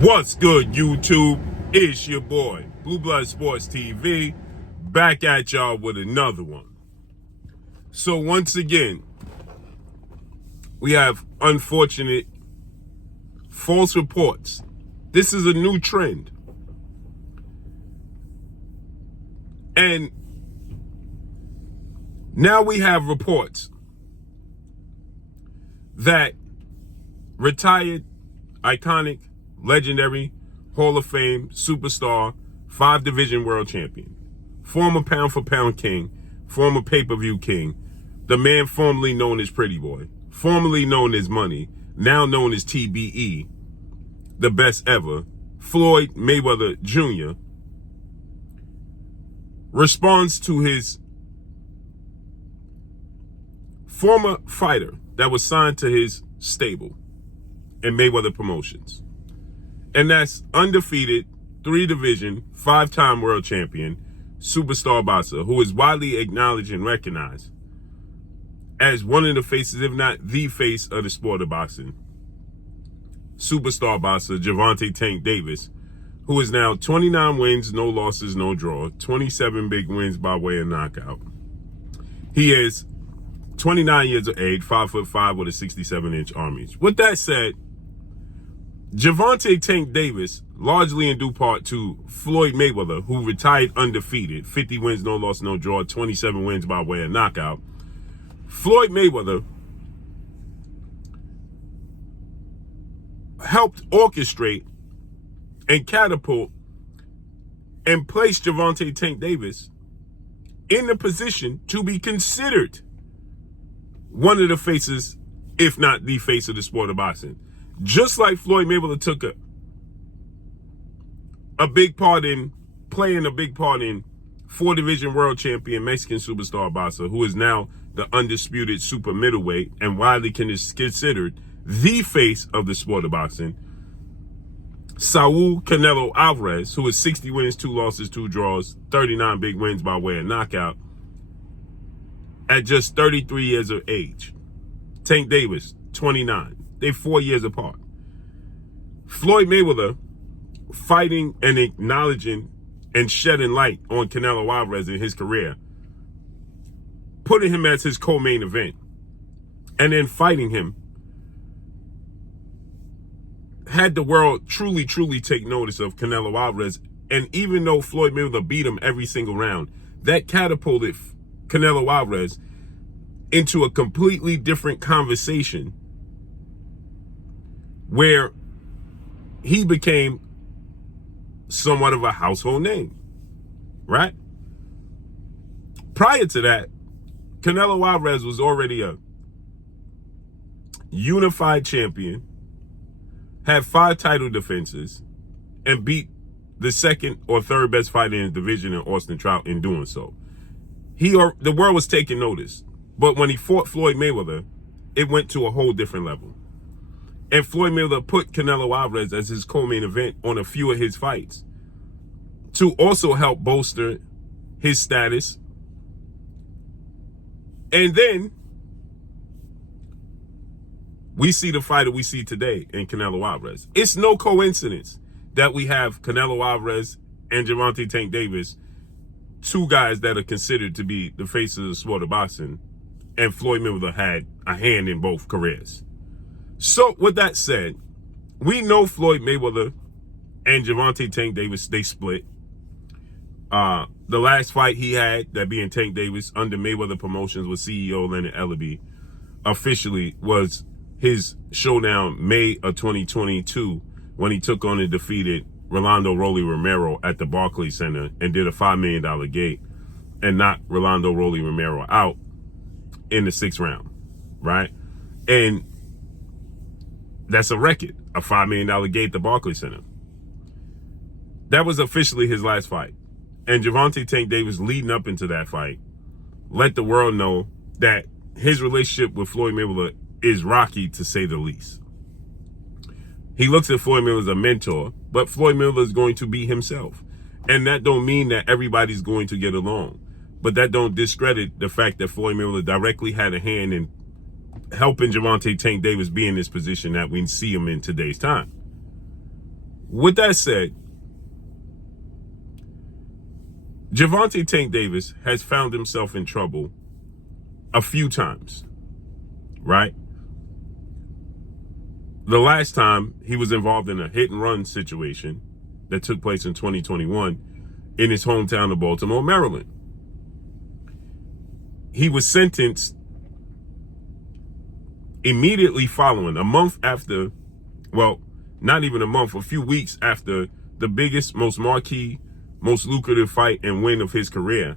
What's good, YouTube? It's your boy, Blue Blood Sports TV, back at y'all with another one. So once again, we have unfortunate false reports. This is a new trend. And now we have reports that retired, iconic, legendary, Hall of Fame, superstar, 5-division world champion, former pound-for-pound king, former pay-per-view king, the man formerly known as Pretty Boy, formerly known as Money, now known as TBE, the best ever, Floyd Mayweather Jr., responds to his former fighter that was signed to his stable in Mayweather Promotions. And that's undefeated, 3-division, 5-time world champion, superstar boxer, who is widely acknowledged and recognized as one of the faces, if not the face, of the sport of boxing. Superstar boxer Gervonta Tank Davis, who is now 29 wins, no losses, no draw, 27 big wins by way of knockout. He is 29 years of age, 5'5" with a 67-inch arm reach. With that said, Gervonta Tank Davis, largely in due part to Floyd Mayweather, who retired undefeated, 50 wins, no loss, no draw, 27 wins by way of knockout. Floyd Mayweather helped orchestrate and catapult and place Gervonta Tank Davis in the position to be considered one of the faces, if not the face of the sport of boxing. Just like Floyd Mayweather took a big part in, playing a big part in 4-division world champion Mexican superstar boxer, who is now the undisputed super middleweight and widely considered the face of the sport of boxing, Saul Canelo Alvarez, who is 60 wins, 2 losses, 2 draws, 39 big wins by way of knockout, at just 33 years of age. Tank Davis, 29. They're 4 years apart. Floyd Mayweather fighting and acknowledging and shedding light on Canelo Alvarez in his career, putting him as his co-main event, and then fighting him, had the world truly take notice of Canelo Alvarez. And even though Floyd Mayweather beat him every single round, that catapulted Canelo Alvarez into a completely different conversation where he became somewhat of a household name, right? Prior to that, Canelo Alvarez was already a unified champion, had 5 title defenses, and beat the second or third best fighter in the division in Austin Trout in doing so. The world was taking notice, but when he fought Floyd Mayweather, it went to a whole different level. And Floyd Mayweather put Canelo Alvarez as his co-main event on a few of his fights to also help bolster his status. And then we see the fighter we see today in Canelo Alvarez. It's no coincidence that we have Canelo Alvarez and Gervonta Tank Davis, 2 guys that are considered to be the faces of the sport of boxing, and Floyd Mayweather had a hand in both careers. So with that said, we know Floyd Mayweather and Gervonta Tank Davis, they split. The last fight he had, that being Tank Davis under Mayweather Promotions with CEO Leonard Ellaby, officially was his showdown May of 2022 when he took on and defeated Rolando Rolly Romero at the Barclays Center and did a $5 million gate and knocked Rolando Rolly Romero out in the 6th round, right? And that's a record, a $5 million gate at the Barclays Center. That was officially his last fight. And Gervonta Tank Davis, leading up into that fight, let the world know that his relationship with Floyd Mayweather is rocky, to say the least. He looks at Floyd Mayweather as a mentor, but Floyd Mayweather is going to be himself. And that don't mean that everybody's going to get along. But that don't discredit the fact that Floyd Mayweather directly had a hand in helping Gervonta Tank Davis be in this position that we see him in today's time. With that said, Gervonta Tank Davis has found himself in trouble a few times, right? The last time he was involved in a hit and run situation that took place in 2021 in his hometown of Baltimore, Maryland. He was sentenced immediately following, a month after, well, not even a month, a few weeks after the biggest, most marquee, most lucrative fight and win of his career,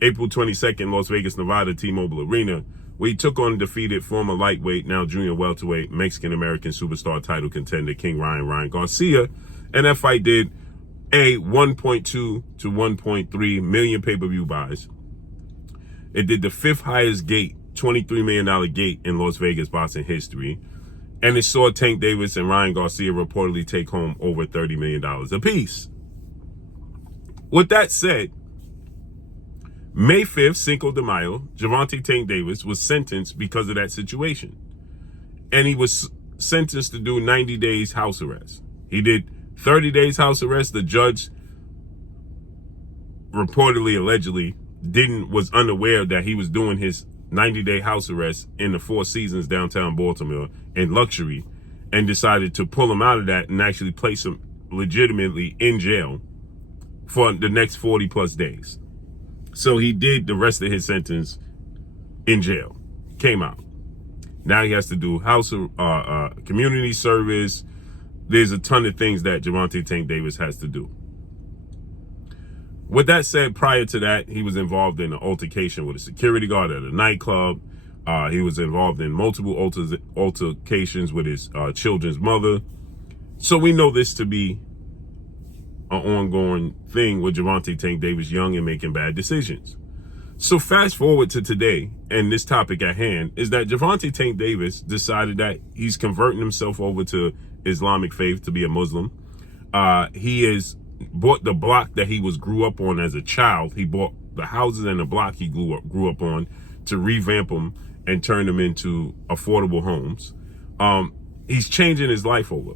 April 22nd, Las Vegas, Nevada, T-Mobile Arena, where he took on defeated former lightweight, now junior welterweight, Mexican-American superstar title contender King Ryan Garcia. And that fight did a 1.2 to 1.3 million pay-per-view buys. It did the fifth highest gate, $23 million gate in Las Vegas boxing history. And it saw Tank Davis and Ryan Garcia reportedly take home over $30 million apiece. With that said, May 5th, Cinco de Mayo, Gervonta Tank Davis was sentenced because of that situation. And he was sentenced to do 90 days house arrest. He did 30 days house arrest. The judge reportedly, allegedly, was unaware that he was doing his 90-day house arrest in the Four Seasons downtown Baltimore in luxury, and decided to pull him out of that and actually place him legitimately in jail for the next 40 plus days. So he did the rest of his sentence in jail, came out. Now he has to do community service. There's a ton of things that Gervonta Tank Davis has to do. With that said, prior to that, he was involved in an altercation with a security guard at a nightclub. He was involved in multiple altercations with his children's mother. So we know this to be an ongoing thing with Gervonta Tank Davis, young and making bad decisions. So fast forward to today, and this topic at hand is that Gervonta Tank Davis decided that he's converting himself over to Islamic faith, to be a Muslim. He has bought the block that he grew up on as a child. He bought the houses and the block he grew up on to revamp them and turn them into affordable homes. He's changing his life over.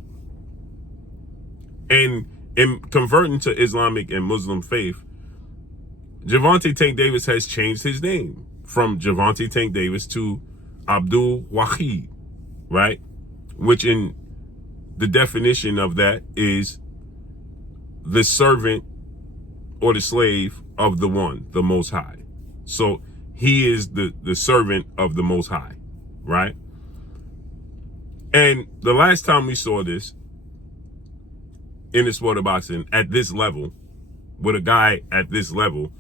And in converting to Islamic and Muslim faith, Gervonta Tank Davis has changed his name from Gervonta Tank Davis to Abdul Wahid, right? Which in the definition of that is the servant or the slave of the one, the Most High. So he is the servant of the Most High, right? And the last time we saw this in the sport of boxing at this level, with a guy at this level,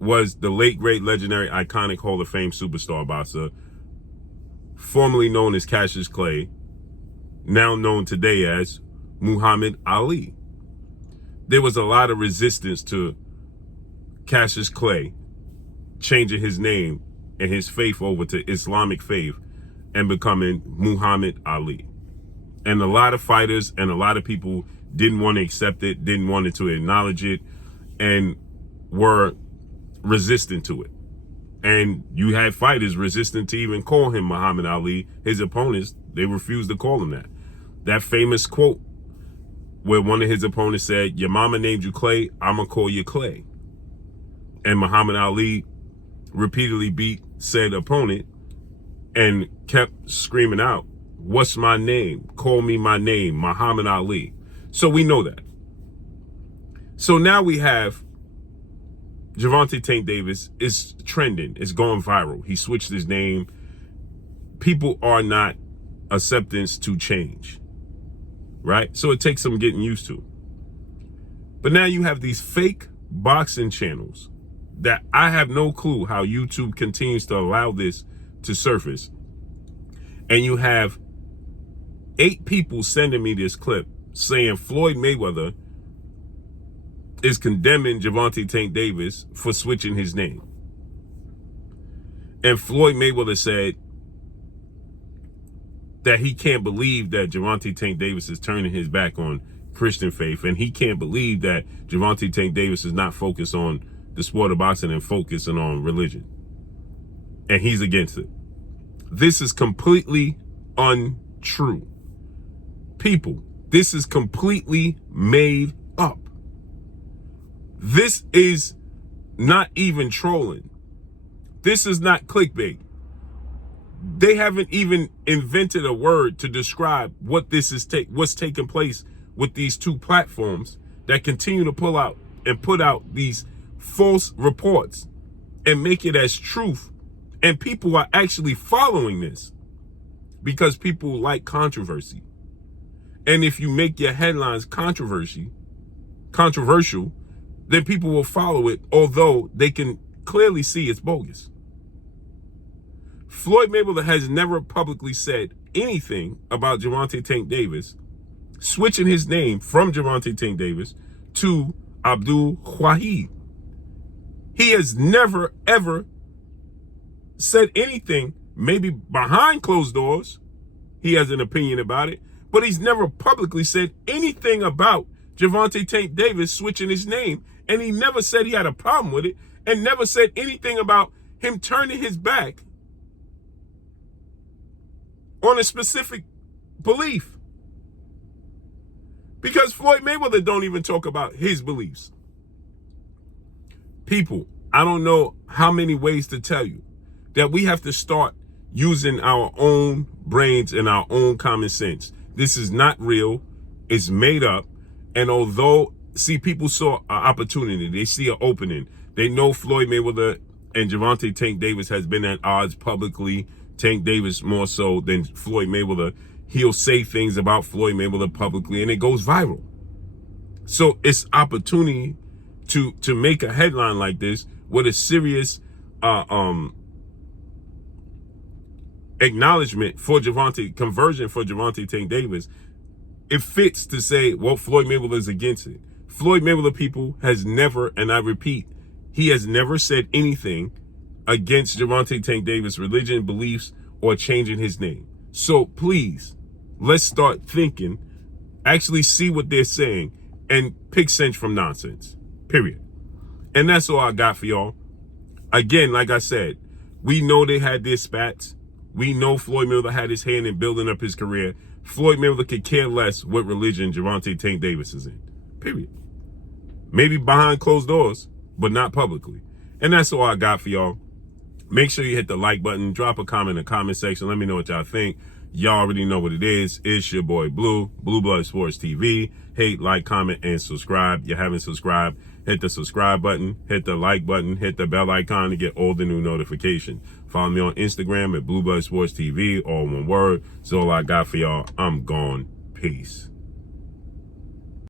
was the late, great, legendary, iconic Hall of Fame superstar boxer, formerly known as Cassius Clay, now known today as Muhammad Ali. There was a lot of resistance to Cassius Clay changing his name and his faith over to Islamic faith and becoming Muhammad Ali. And a lot of fighters and a lot of people didn't want to accept it, didn't want to acknowledge it, and were resistant to it. And you had fighters resistant to even call him Muhammad Ali. His opponents, they refused to call him that. That famous quote where one of his opponents said, "Your mama named you Clay, I'm going to call you Clay." And Muhammad Ali repeatedly beat said opponent and kept screaming out, "What's my name? Call me my name, Muhammad Ali." So we know that. So now we have Gervonta Tank Davis is trending. It's going viral. He switched his name. People are not acceptance to change, right? So it takes some getting used to. But now you have these fake boxing channels that I have no clue how YouTube continues to allow this to surface. And you have 8 people sending me this clip saying Floyd Mayweather is condemning Gervonta Tank Davis for switching his name. And Floyd Mayweather said that he can't believe that Gervonta Tank Davis is turning his back on Christian faith, and he can't believe that Gervonta Tank Davis is not focused on the sport of boxing and focusing on religion. And he's against it. This is completely untrue. People, This is completely made up. This is not even trolling. This is not clickbait. They haven't even invented a word to describe what this is what's taking place with these two platforms that continue to pull out and put out these false reports and make it as truth. And people are actually following this because people like controversy. And if you make your headlines controversial, then people will follow it, although they can clearly see it's bogus. Floyd Mayweather has never publicly said anything about Gervonta Tank Davis switching his name from Gervonta Tank Davis to Abdul Wahid. He has never, ever said anything, maybe behind closed doors. He has an opinion about it, but he's never publicly said anything about Gervonta Tank Davis switching his name. And he never said he had a problem with it, and never said anything about him turning his back on a specific belief. Because Floyd Mayweather don't even talk about his beliefs. People, I don't know how many ways to tell you that we have to start using our own brains and our own common sense. This is not real. It's made up. And although, see, people saw an opportunity. They see an opening. They know Floyd Mayweather and Gervonta Tank Davis has been at odds publicly. Tank Davis more so than Floyd Mayweather. He'll say things about Floyd Mayweather publicly and it goes viral. So it's opportunity to make a headline like this with a serious acknowledgement for conversion for Gervonta Tank Davis. It fits to say, well, Floyd Mayweather is against it. Floyd Mayweather, people, has never, and I repeat, he has never said anything against Gervonta Tank Davis' religion, beliefs, or changing his name. So please, let's start thinking, actually see what they're saying, and pick sense from nonsense. Period. And that's all I got for y'all. Again, like I said, we know they had their spats. We know Floyd Mayweather had his hand in building up his career. Floyd Mayweather could care less what religion Gervonta Tank Davis is in. Period. Maybe behind closed doors, but not publicly. And that's all I got for y'all. Make sure you hit the like button. Drop a comment in the comment section. Let me know what y'all think. Y'all already know what it is. It's your boy Blue, Blue Blood Sports TV. Hate, like, comment, and subscribe. You haven't subscribed, hit the subscribe button, hit the like button, hit the bell icon to get all the new notifications. Follow me on Instagram at Blue Blood Sports TV, all one word. That's all I got for y'all. I'm gone. Peace.